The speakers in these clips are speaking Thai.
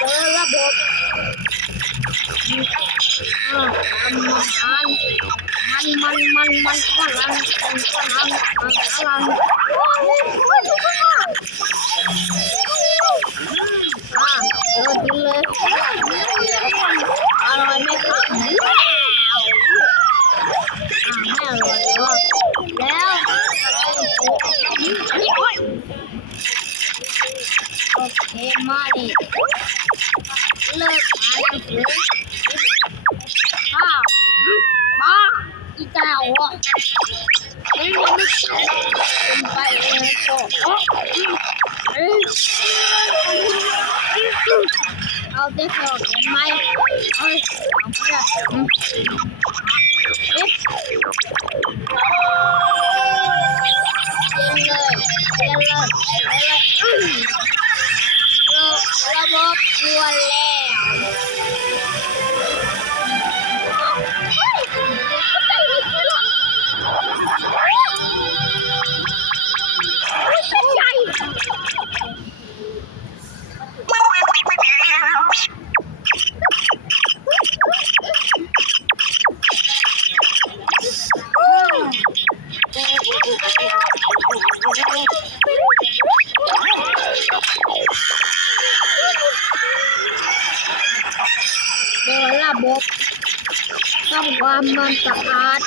gelabok man man man man man man man man man man man อะเฮ้ยมันไม่ใช่ไปเลยต่อเฮ้ยเอาเด็กออกกันไหมเฮ้ยเอาไปเลยเอ้ยเย็นเลยเย็นเลยเย็นเลยเราเราบอกกลัวเล้วำควาสะอาด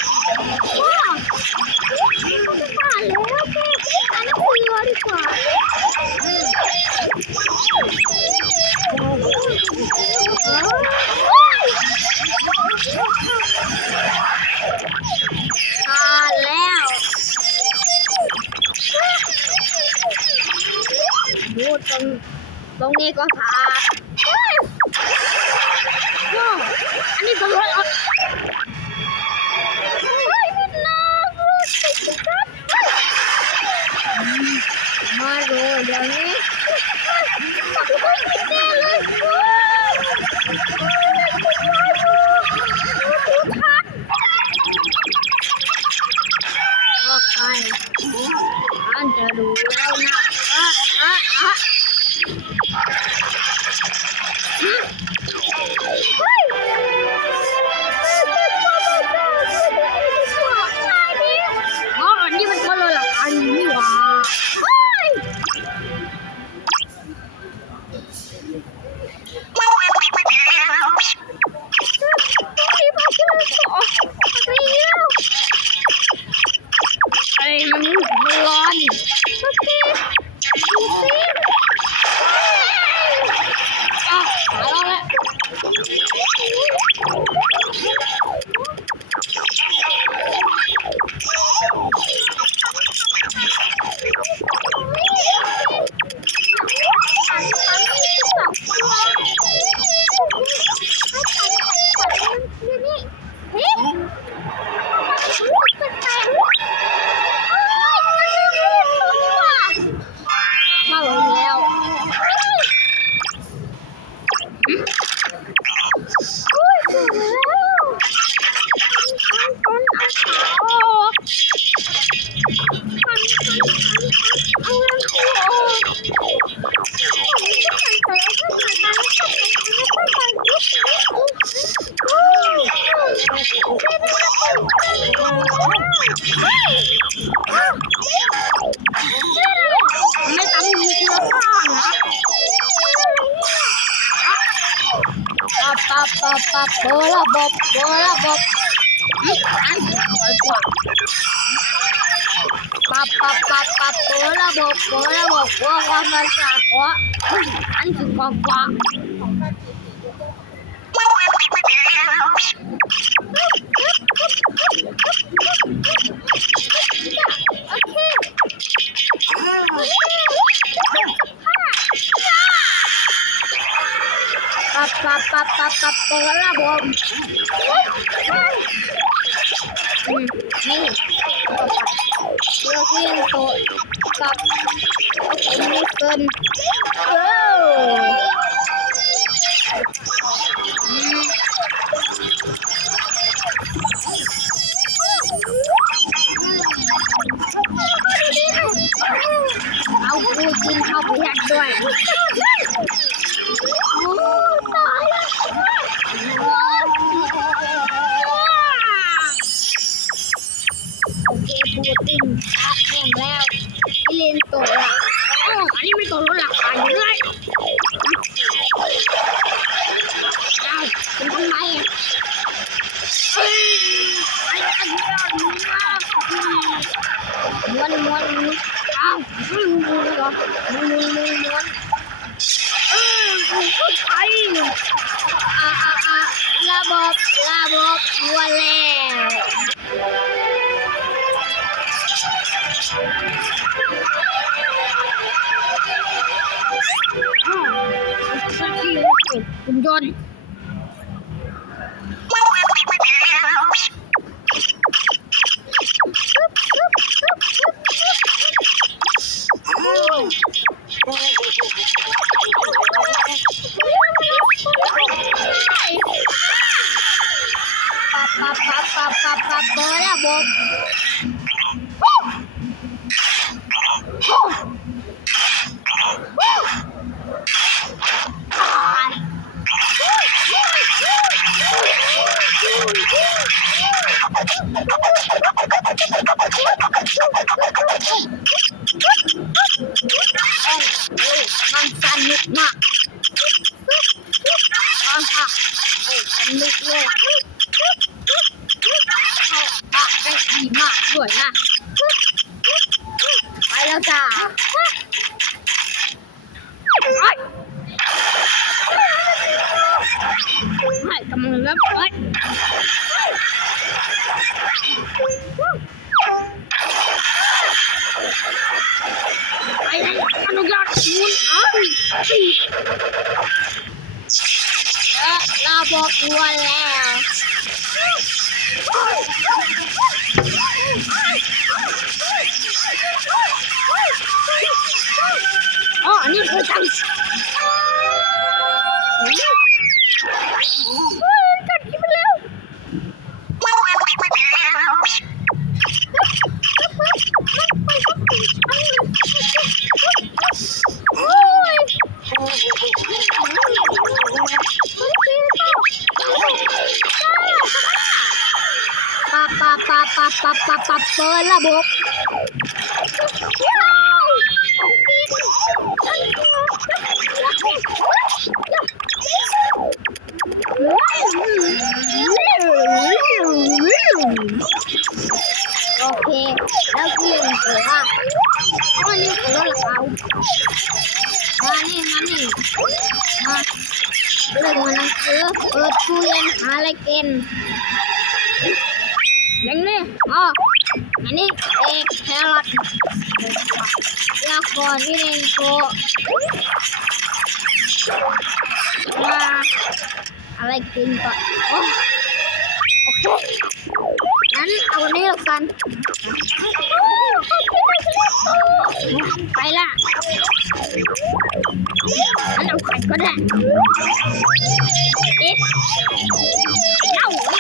ว้าวผ่านแล้วแค่อ่นนังสือดีกว่าผ่านแล้วดูตรงตรงนี้ก็ผ่อนว้าวอันนี้ตรงรถ মারো জানি pop pop pop bola bob, bola bob. pop pop pop pop bola bob, bola bob. Gua bop bola bop bola bop bola มนี่ตัอกวิ่งโตกับผมมีเกินเอ้เอากูกินข้าวไปยัดด้วย ตินอะแห้งแล้วพี่นตัวละอ๋ออันนี้ไม่ตัวลดราคาอยู่เลยเอาเป็นทำไมอะเอ้ยไอ้อันนี้อันนี้อะม้วนม้วนม้วนเอาไม่รู้เลยเหรอม้วนม้วนม้วนม้วนเออกูเข้าใจอ่าอ่าอ่าระบบระบบม้วนแล้ว อ้าวสักทีคุณยนต์ วยมากไปแล้วจ้าไอ้ไม่กำลังรับไอ้ไอ้อนุญาตคุณอ้ยเออเราบอกวัวแล้ว อ๋ออันนี้คือตังเฮ้ยกัดกินไปแล้วโอ้ยปะปะปะปะปะปะปะเปิดระบบ มาเรื่องมันหนังสือเปิดตู้เย็นหาอะไรกินอย่างนี้อ๋ออันนี้เอกแครอทแล้วก่อนพี่เล่นโกมาอะไรกินก่อนโอเคงั้นเอาอันนี้แล้วกัน ไปละงั้นเอาไข่ก็ได้เอ๊ะเล่าโว้มันนี่สูงตัวใหญ่มา